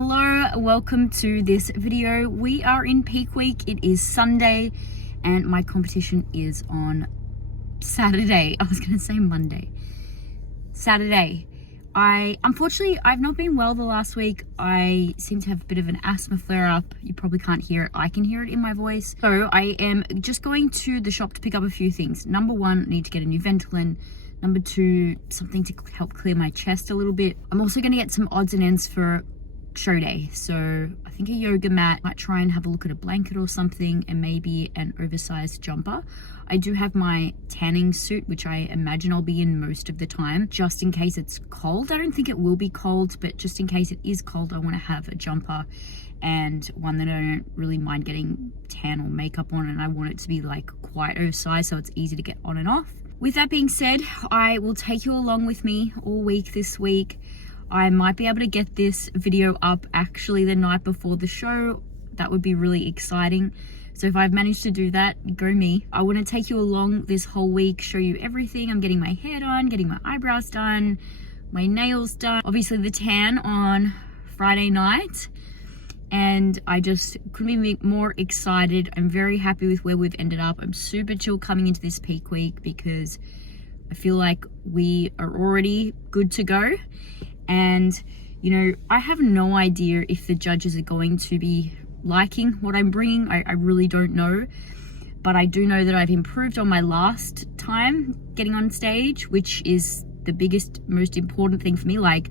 Hello, welcome to this video. We are in peak week. It is Sunday and my competition is on Saturday. I was going to say Monday. Saturday. Unfortunately, I've not been well the last week. I seem to have a bit of an asthma flare up. You probably can't hear it. I can hear it in my voice. So I am just going to the shop to pick up a few things. Number one, I need to get a new Ventolin. Number two, something to help clear my chest a little bit. I'm also going to get some odds and ends for show day, so I think a yoga mat, might try and have a look at a blanket or something, and maybe an oversized jumper. I do have my tanning suit, which I imagine I'll be in most of the time, just in case it's cold. I don't think it will be cold, but just in case it is cold, I want to have a jumper and one that I don't really mind getting tan or makeup on, and I want it to be like quite oversized so it's easy to get on and off. With that being said, I will take you along with me all week this week. I might be able to get this video up actually the night before the show. That would be really exciting. So if I've managed to do that, go me. I want to take you along this whole week, show you everything. I'm getting my hair done, getting my eyebrows done, my nails done. Obviously the tan on Friday night. And I just couldn't be more excited. I'm very happy with where we've ended up. I'm super chill coming into this peak week because I feel like we are already good to go. And you know, I have no idea if the judges are going to be liking what I'm bringing. I really don't know, but I do know that I've improved on my last time getting on stage, which is the biggest, most important thing for me. Like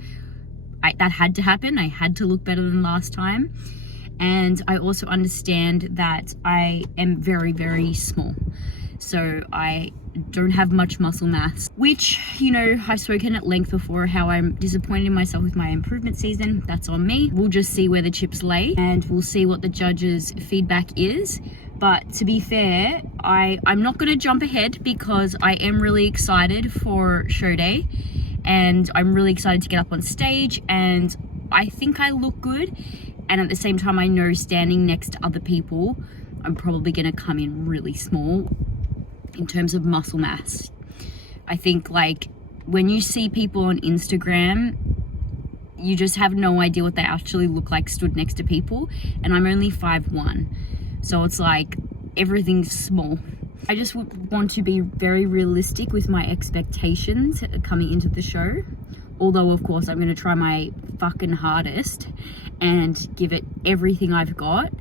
that had to happen. I had to look better than last time. And I also understand that I am very, very small, so I don't have much muscle mass, which, you know, I've spoken at length before how I'm disappointed in myself with my improvement season. That's on me. We'll just see where the chips lay and we'll see what the judges' feedback is. But to be fair, I'm not going to jump ahead because I am really excited for show day and I'm really excited to get up on stage, and I think I look good. And at the same time, I know standing next to other people, I'm probably going to come in really small in terms of muscle mass. I think like when you see people on Instagram, you just have no idea what they actually look like stood next to people, and I'm only 5'1", so it's like everything's small. I just want to be very realistic with my expectations coming into the show, although of course I'm going to try my fucking hardest and give it everything I've got.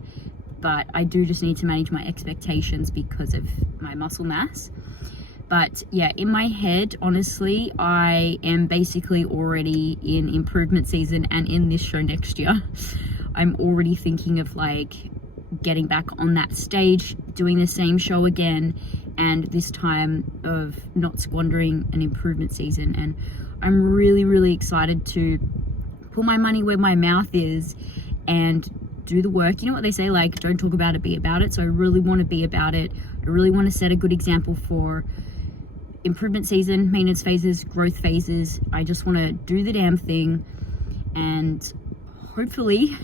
But I do just need to manage my expectations because of my muscle mass. But yeah, in my head, honestly, I am basically already in improvement season, and in this show next year, I'm already thinking of like getting back on that stage, doing the same show again, and this time of not squandering an improvement season. And I'm really, really excited to put my money where my mouth is and do the work. You know what they say, like, don't talk about it, be about it. So I really want to be about it. I really want to set a good example for improvement season, maintenance phases, growth phases. I just want to do the damn thing, and hopefully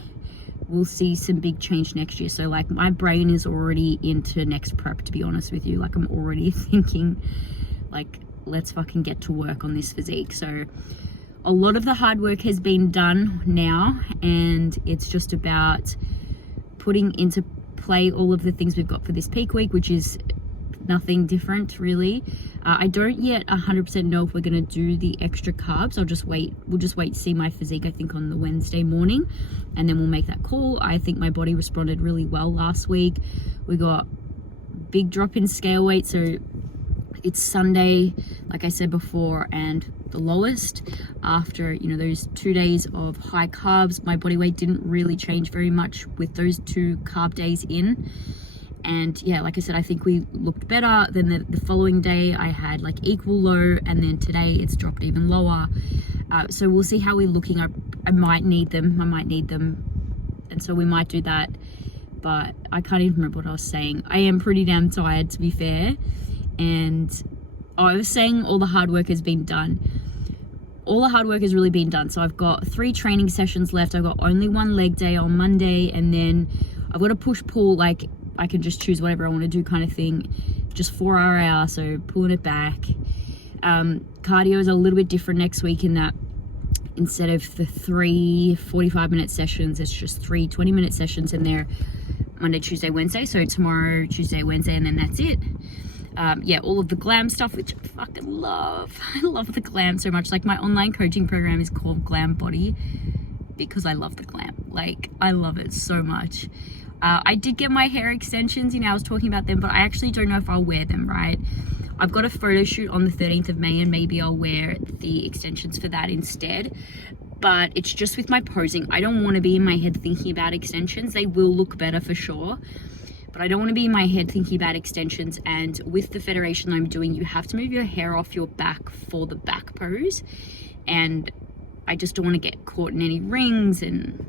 we'll see some big change next year. So like my brain is already into next prep, to be honest with you. Like I'm already thinking like, let's fucking get to work on this physique. So a lot of the hard work has been done now, and it's just about putting into play all of the things we've got for this peak week, which is nothing different really. I don't yet 100% know if we're going to do the extra carbs. We'll just wait to see my physique, I think, on the Wednesday morning, and then we'll make that call. I think my body responded really well last week. We got big drop in scale weight, so it's Sunday, like I said before, and the lowest after, you know, those 2 days of high carbs. My body weight didn't really change very much with those 2 carb days in. And yeah, like I said, I think we looked better. Then the following day I had like equal low, and then today it's dropped even lower. So we'll see how we're looking. I might need them, and so we might do that. But I can't even remember what I was saying. I am pretty damn tired, to be fair. And I was saying all the hard work has been done. All the hard work has really been done. So I've got 3 training sessions left. I've got only 1 leg day on Monday, and then I've got a push-pull, like I can just choose whatever I want to do kind of thing. Just 4-hour hour, so pulling it back. Cardio is a little bit different next week in that instead of the 3 45-minute sessions, it's just 3 20-minute sessions in there, Monday, Tuesday, Wednesday. So tomorrow, Tuesday, Wednesday, and then that's it. Yeah, all of the glam stuff, which I fucking love. I love the glam so much. Like, my online coaching program is called Glam Body because I love the glam. Like, I love it so much. I did get my hair extensions, you know, I was talking about them, but I actually don't know if I'll wear them, right? I've got a photo shoot on the 13th of May, and maybe I'll wear the extensions for that instead. But it's just with my posing. I don't want to be in my head thinking about extensions. They will look better for sure, but I don't want to be in my head thinking about extensions. And with the federation I'm doing, you have to move your hair off your back for the back pose, and I just don't want to get caught in any rings, and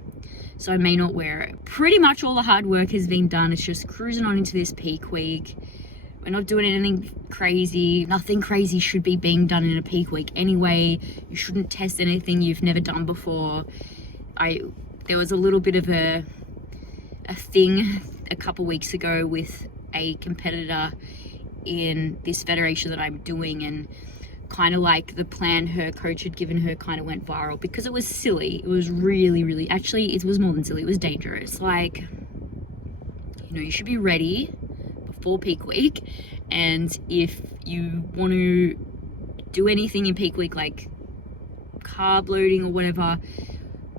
so I may not wear it. Pretty much all the hard work has been done. It's just cruising on into this peak week. We're not doing anything crazy. Nothing crazy should be being done in a peak week anyway. You shouldn't test anything you've never done before. There was a little bit of a thing a couple weeks ago with a competitor in this federation that I'm doing, and kind of like the plan her coach had given her kind of went viral because it was silly. It was really, actually, it was more than silly. It was dangerous. Like, you know, you should be ready before peak week, and if you want to do anything in peak week, like carb loading or whatever,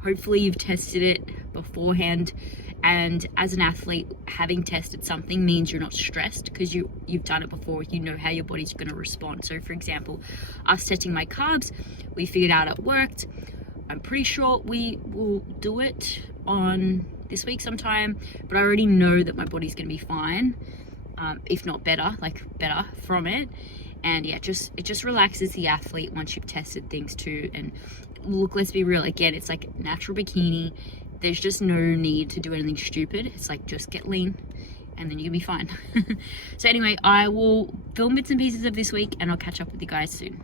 hopefully you've tested it beforehand. And as an athlete, having tested something means you're not stressed because you've done it before. You know how your body's going to respond. So for example, us setting my carbs, we figured out it worked. I'm pretty sure we will do it on this week sometime, but I already know that my body's going to be fine, if not better, like better from it. And yeah, it just relaxes the athlete once you've tested things too. And look, let's be real, again, it's like natural bikini. There's just no need to do anything stupid. It's like, just get lean and then you'll be fine. So anyway, I will film bits and pieces of this week and I'll catch up with you guys soon.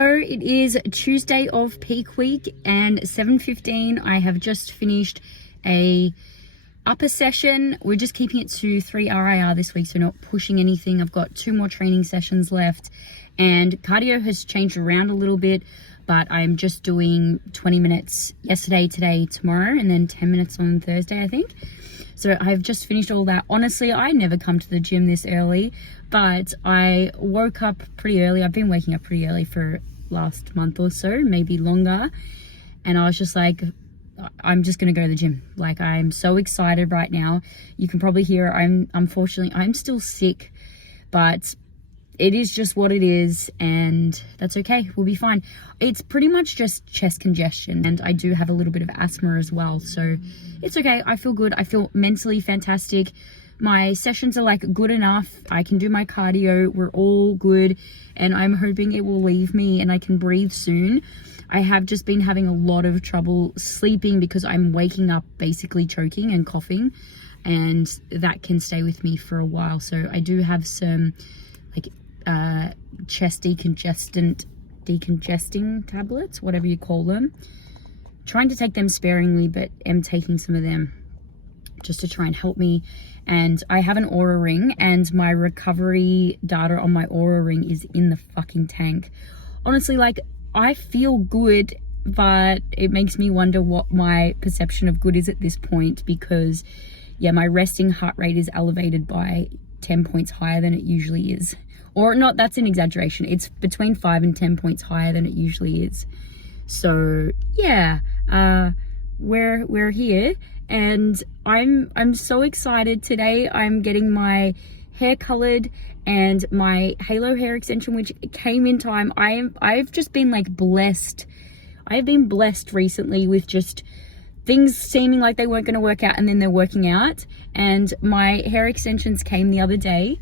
So it is Tuesday of peak week and 7:15. I have just finished a upper session. We're just keeping it to 3 RIR this week, so not pushing anything. I've got 2 more training sessions left, and cardio has changed around a little bit, but I'm just doing 20 minutes yesterday, today, tomorrow, and then 10 minutes on Thursday, I think. So I've just finished all that. Honestly, I never come to the gym this early, but I woke up pretty early. I've been waking up pretty early for last month or so, maybe longer, and I was just like, I'm just gonna go to the gym. Like, I'm so excited right now. You can probably hear unfortunately I'm still sick, but it is just what it is, and that's okay. We'll be fine. It's pretty much just chest congestion, and I do have a little bit of asthma as well, so it's okay. I feel good. I feel mentally fantastic. My sessions are like good enough. I can do my cardio. We're all good, and I'm hoping it will leave me and I can breathe soon. I have just been having a lot of trouble sleeping because I'm waking up basically choking and coughing, and that can stay with me for a while. So I do have some like chest decongesting tablets, whatever you call them. Trying to take them sparingly, but am taking some of them just to try and help me. And I have an Aura ring, and my recovery data on my Aura ring is in the fucking tank. Honestly, like, I feel good, but it makes me wonder what my perception of good is at this point, because yeah, my resting heart rate is elevated by 10 points higher than it usually is. Or not, that's an exaggeration. It's between 5 and 10 points higher than it usually is. So yeah, we're here, and I'm so excited. Today I'm getting my hair colored and my halo hair extension, which came in time. I've just been like blessed. I've been blessed recently with just things seeming like they weren't going to work out, and then they're working out. And my hair extensions came the other day,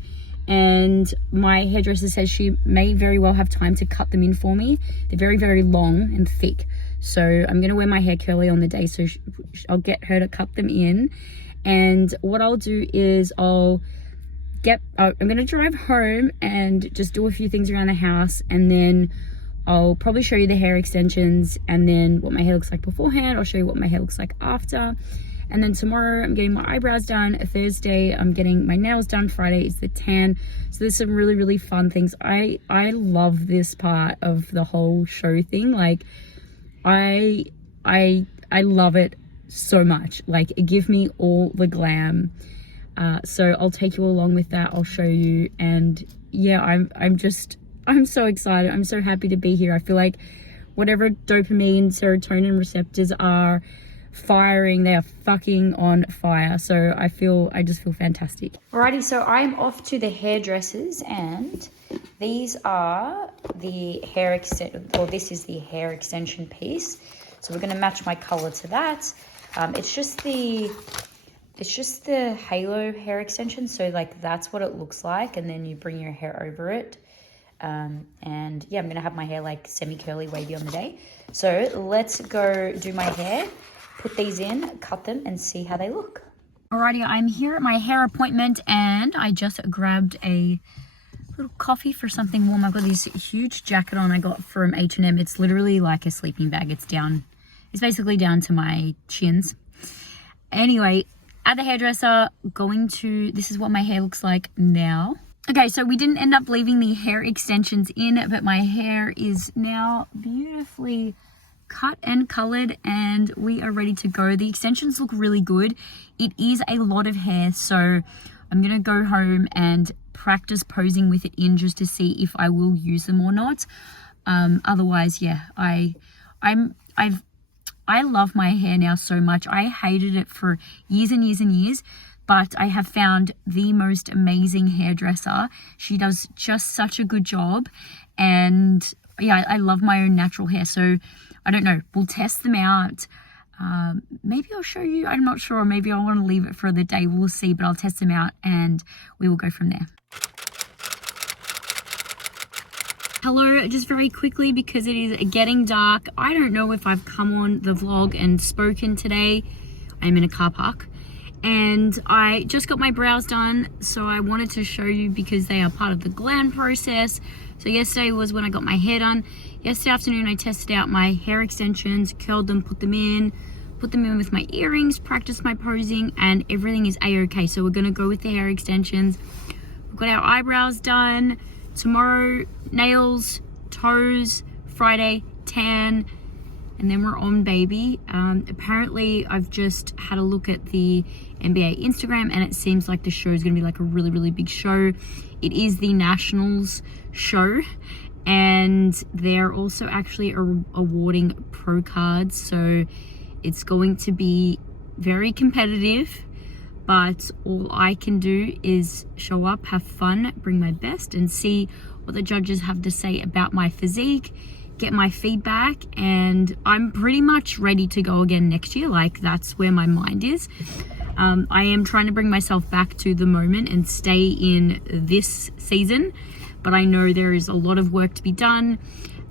and my hairdresser says she may very well have time to cut them in for me. They're very, very long and thick, so I'm going to wear my hair curly on the day, so I'll get her to cut them in. And what I'll do is I'm going to drive home and just do a few things around the house, and then I'll probably show you the hair extensions and then what my hair looks like beforehand. I'll show you what my hair looks like after, And then tomorrow I'm getting my eyebrows done. Thursday I'm getting my nails done. Friday is the tan. So there's some really, really fun things. I love this part of the whole show thing. Like I love it so much. Like, give me all the glam. So I'll take you along with that. I'll show you. And yeah, I'm so excited. I'm so happy to be here. I feel like whatever dopamine, serotonin receptors are firing, they are fucking on fire. So I just feel fantastic. Alrighty, so I'm off to the hairdressers, and these are the this is the hair extension piece. So we're going to match my color to that. It's just the halo hair extension. So like that's what it looks like. And then you bring your hair over it. And yeah, I'm going to have my hair like semi-curly, wavy on the day. So let's go do my hair, put these in, cut them, and see how they look. Alrighty, I'm here at my hair appointment, and I just grabbed a little coffee for something warm. I've got this huge jacket on I got from H&M. It's literally like a sleeping bag. It's basically down to my shins. Anyway, at the hairdresser, this is what my hair looks like now. Okay, so we didn't end up leaving the hair extensions in, but my hair is now beautifully cut and colored, and we are ready to go. The extensions look really good. It is a lot of hair, so I'm gonna go home and practice posing with it in just to see if I will use them or not. Otherwise, yeah, I love my hair now so much. I hated it for years and years and years, but I have found the most amazing hairdresser. She does just such a good job, and yeah, I love my own natural hair. So I don't know, we'll test them out. Maybe I'll show you, I'm not sure, maybe I want to leave it for the day, we'll see, but I'll test them out and we will go from there. Hello, just very quickly because it is getting dark. I don't know if I've come on the vlog and spoken today. I'm in a car park and I just got my brows done, so I wanted to show you because they are part of the glam process. So yesterday was when I got my hair done. Yesterday afternoon I tested out my hair extensions, curled them, put them in with my earrings, practiced my posing, and everything is a-okay. So we're gonna go with the hair extensions. We've got our eyebrows done. Tomorrow, nails, toes, Friday, tan, and then we're on, baby. Apparently, I've just had a look at the NBA Instagram, and it seems like the show is going to be like a really, really big show. It is the Nationals show, and they're also actually awarding pro cards, so it's going to be very competitive. But all I can do is show up, have fun, bring my best, and see what the judges have to say about my physique, get my feedback, and I'm pretty much ready to go again next year. Like, that's where my mind is. I am trying to bring myself back to the moment and stay in this season, but I know there is a lot of work to be done.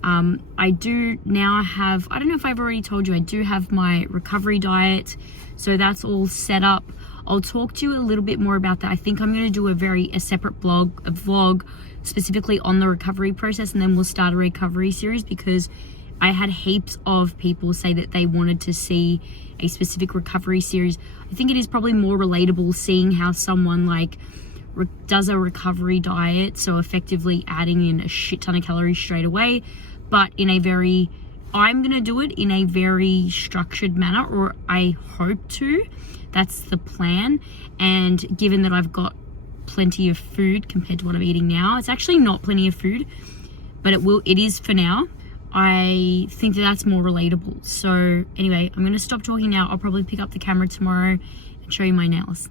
I do now have, I don't know if I've already told you, I do have my recovery diet, so that's all set up. I'll talk to you a little bit more about that. I think I'm going to do a separate vlog specifically on the recovery process, and then we'll start a recovery series because I had heaps of people say that they wanted to see a specific recovery series. I think it is probably more relatable seeing how someone like does a recovery diet, so effectively adding in a shit ton of calories straight away, but I'm going to do it in a very structured manner, or I hope to. That's the plan. And given that I've got plenty of food compared to what I'm eating now, it's actually not plenty of food, but it is for now. I think that's more relatable. So anyway, I'm going to stop talking now. I'll probably pick up the camera tomorrow and show you my nails.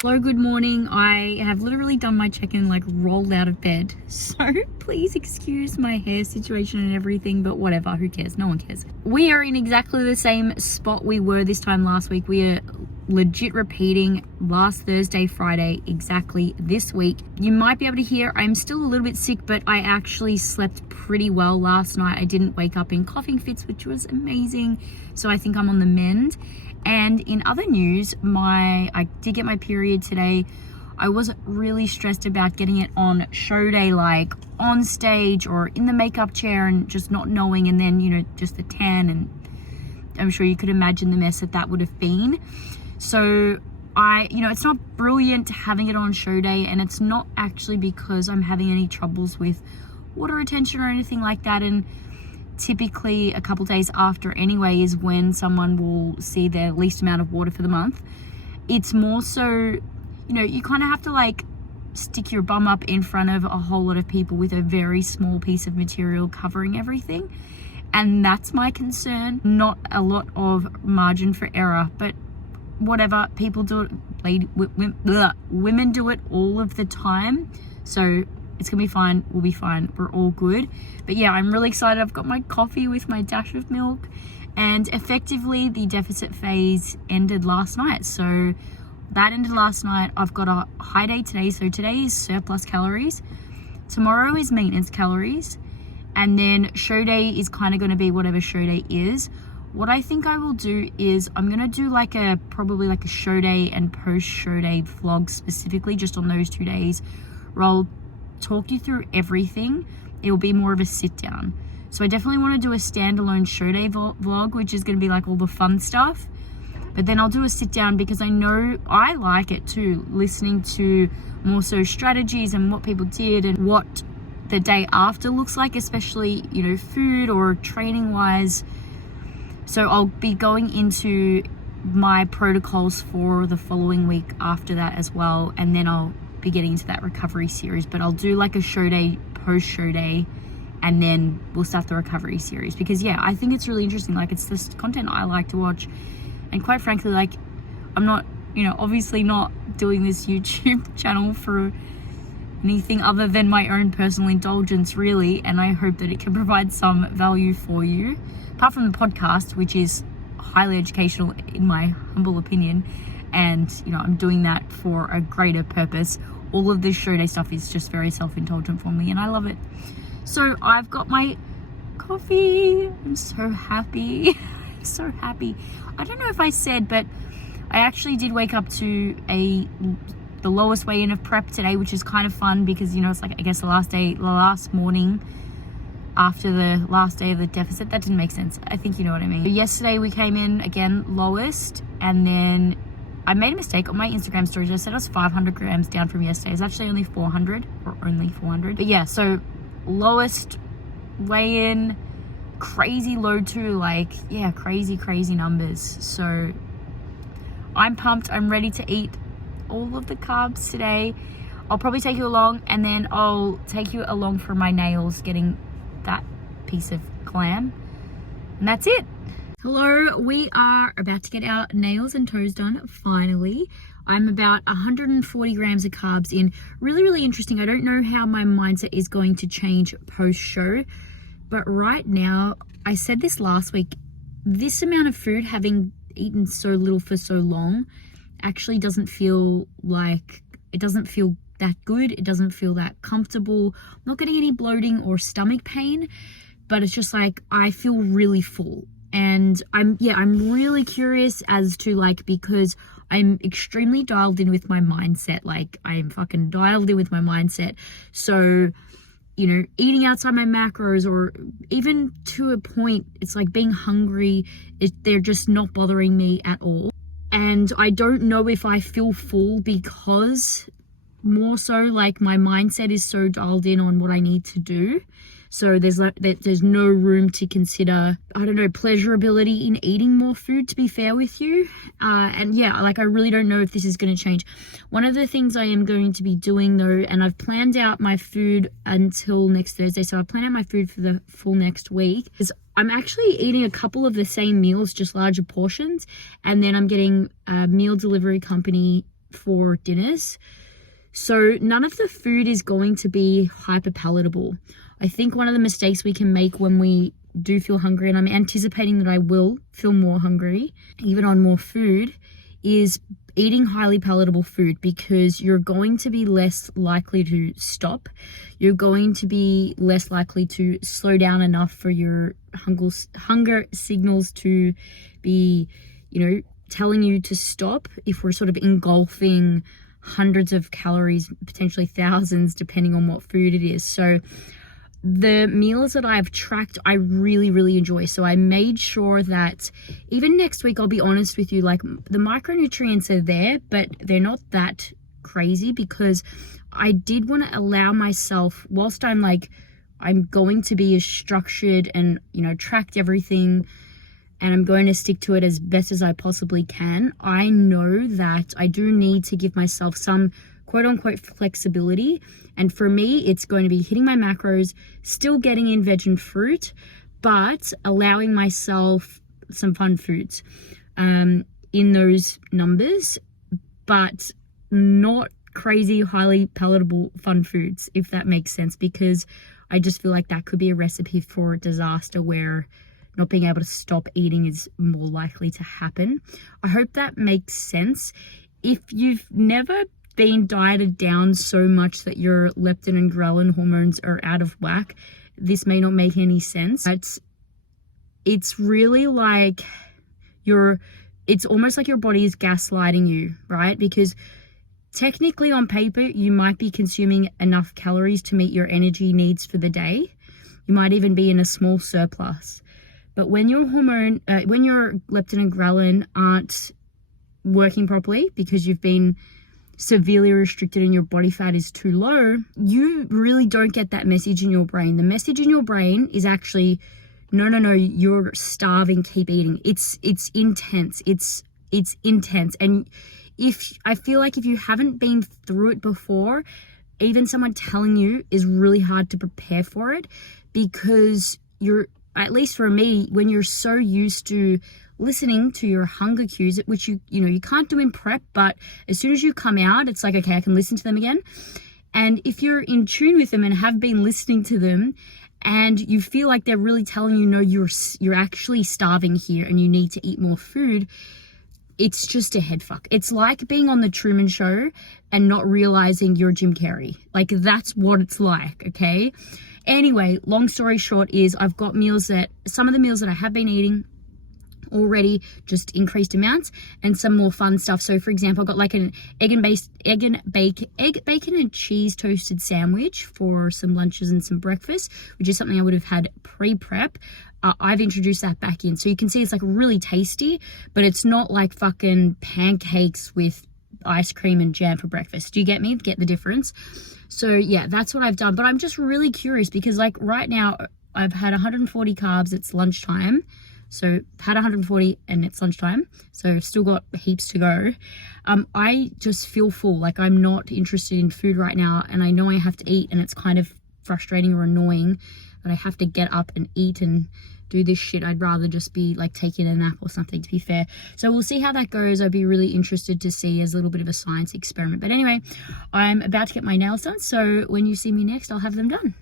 Hello, good morning. I have literally done my check-in, like rolled out of bed. So please excuse my hair situation and everything, but whatever, who cares? No one cares. We are in exactly the same spot we were this time last week. We are legit repeating last Thursday, Friday, exactly this week. You might be able to hear I'm still a little bit sick, but I actually slept pretty well last night. I didn't wake up in coughing fits, which was amazing. So I think I'm on the mend. And in other news, I did get my period today. I was really stressed about getting it on show day, like on stage or in the makeup chair, and just not knowing, and then, you know, just the tan, and I'm sure you could imagine the mess that would have been. So it's not brilliant having it on show day, and it's not actually because I'm having any troubles with water retention or anything like that. And typically a couple days after anyway is when someone will see their least amount of water for the month. It's more so, you kind of have to like stick your bum up in front of a whole lot of people with a very small piece of material covering everything. And that's my concern. Not a lot of margin for error, but whatever, people do it, women do it all of the time, so it's gonna be fine. We'll be fine, we're all good. But yeah, I'm really excited. I've got my coffee with my dash of milk, and effectively the deficit phase ended last night. So that ended last night. I've got a high day today, so today is surplus calories, tomorrow is maintenance calories, and then show day is kind of going to be whatever show day is. What I think I will do is I'm going to do probably like a show day and post show day vlog specifically just on those 2 days, where I'll talk you through everything. It will be more of a sit down. So I definitely want to do a standalone show day vlog, which is going to be like all the fun stuff. But then I'll do a sit down because I know I like it too, listening to more so strategies and what people did and what the day after looks like, especially, food or training wise. So I'll be going into my protocols for the following week after that as well. And then I'll be getting into that recovery series, but I'll do like a show day, post show day, and then we'll start the recovery series. Because yeah, I think it's really interesting. Like, it's this content I like to watch. And quite frankly, like, I'm not, obviously not doing this YouTube channel for anything other than my own personal indulgence, really. And I hope that it can provide some value for you. Apart from the podcast, which is highly educational in my humble opinion. And, I'm doing that for a greater purpose. All of this show day stuff is just very self-indulgent for me, and I love it. So I've got my coffee. I'm so happy. So happy. I don't know if I said, but I actually did wake up to the lowest weigh-in of prep today, which is kind of fun because, it's like, I guess the last morning after the last day of the deficit. That didn't make sense. I think you know what I mean. Yesterday we came in again lowest, and then I made a mistake on my Instagram stories. I said I was 500 grams down from yesterday. It's actually only 400 or only 400. But yeah, so lowest weigh-in, crazy low too, like, yeah, crazy numbers. So I'm pumped. I'm ready to eat all of the carbs today. I'll probably take you along, and then I'll take you along for my nails, getting that piece of glam, and that's it. Hello, we are about to get our nails and toes done finally. I'm about 140 grams of carbs in. Really interesting. I don't know how my mindset is going to change post show, but right now, I said this last week, this amount of food, having eaten so little for so long, actually doesn't feel like, it doesn't feel that good. It doesn't feel that comfortable. I'm not getting any bloating or stomach pain, but it's just like, I feel really full. And I'm really curious as to, like, because I'm extremely dialed in with my mindset. Like, I'm fucking dialed in with my mindset. So, eating outside my macros, or even to a point, it's like being hungry, they're just not bothering me at all. And I don't know if I feel full because more so, like, my mindset is so dialed in on what I need to do. So there's no room to consider, pleasurability in eating more food, to be fair with you. And yeah, like, I really don't know if this is going to change. One of the things I am going to be doing though, and I've planned out my food until next Thursday, so I've planned out my food for the full next week, is I'm actually eating a couple of the same meals, just larger portions. And then I'm getting a meal delivery company for dinners. So none of the food is going to be hyper palatable. I think one of the mistakes we can make when we do feel hungry, and I'm anticipating that I will feel more hungry, even on more food, is eating highly palatable food, because you're going to be less likely to stop. You're going to be less likely to slow down enough for your hunger signals to be, telling you to stop, if we're sort of engulfing hundreds of calories, potentially thousands, depending on what food it is. So the meals that I've tracked, I really enjoy. So I made sure that even next week, I'll be honest with you, like the micronutrients are there, but they're not that crazy, because I did want to allow myself, whilst I'm going to be as structured and, you know, tracked everything, and I'm going to stick to it as best as I possibly can. I know that I do need to give myself some quote unquote flexibility. And for me, it's going to be hitting my macros, still getting in veg and fruit, but allowing myself some fun foods in those numbers, but not crazy, highly palatable fun foods, if that makes sense, because I just feel like that could be a recipe for disaster where not being able to stop eating is more likely to happen. I hope that makes sense. If you've never been dieted down so much that your leptin and ghrelin hormones are out of whack, this may not make any sense. It's really like it's almost like your body is gaslighting you, right? Because technically on paper, you might be consuming enough calories to meet your energy needs for the day. You might even be in a small surplus. But when your when your leptin and ghrelin aren't working properly because you've been severely restricted and your body fat is too low, you really don't get that message in your brain. The message in your brain is actually, no, you're starving, keep eating. It's intense. It's intense. And I feel like if you haven't been through it before, even someone telling you is really hard to prepare for it, because at least for me, when you're so used to listening to your hunger cues, which you can't do in prep, but as soon as you come out, it's like, okay, I can listen to them again. And if you're in tune with them and have been listening to them, and you feel like they're really telling you, no, you're actually starving here and you need to eat more food, it's just a head fuck. It's like being on the Truman Show and not realizing you're Jim Carrey. Like, that's what it's like, okay? Anyway, long story short is I've got some of the meals that I have been eating already, just increased amounts, and some more fun stuff. So for example, I got like an egg, bacon and cheese toasted sandwich for some lunches and some breakfast, which is something I would have had pre-prep. I've introduced that back in. So you can see it's like really tasty, but it's not like fucking pancakes with ice cream and jam for breakfast. Do you get me? Get the difference? So yeah, that's what I've done. But I'm just really curious because like right now I've had 140 carbs. It's lunchtime. So had 140 and it's lunchtime. So still got heaps to go. I just feel full. Like I'm not interested in food right now, and I know I have to eat, and it's kind of frustrating or annoying that I have to get up and eat and do this shit. I'd rather just be like taking a nap or something, to be fair. So we'll see how that goes. I'd be really interested to see as a little bit of a science experiment. But anyway, I'm about to get my nails done. So when you see me next, I'll have them done.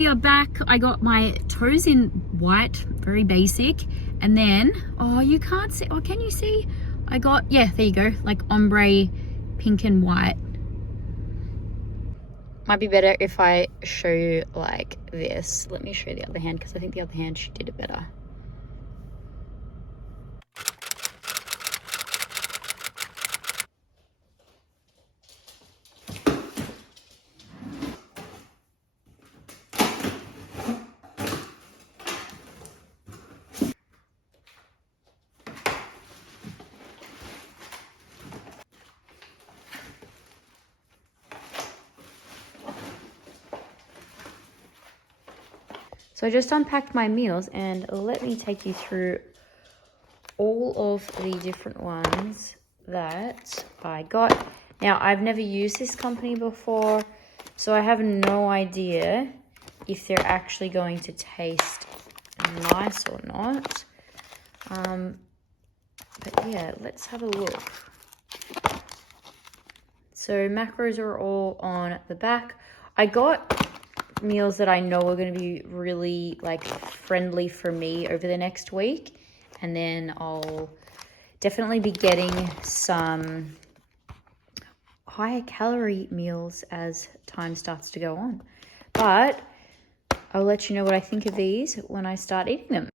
We are back. I got my toes in white, very basic. And then, oh, you can't see. Oh, can you see? I got, yeah, there you go, like ombre pink and white. Might be better if I show you like this. Let me show you the other hand, because I think the other hand she did it better. So I just unpacked my meals, and let me take you through all of the different ones that I got. Now, I've never used this company before, so I have no idea if they're actually going to taste nice or not. But yeah, let's have a look. So macros are all on the back. I got meals that I know are going to be really like friendly for me over the next week, and then I'll definitely be getting some higher calorie meals as time starts to go on. But I'll let you know what I think of these when I start eating them.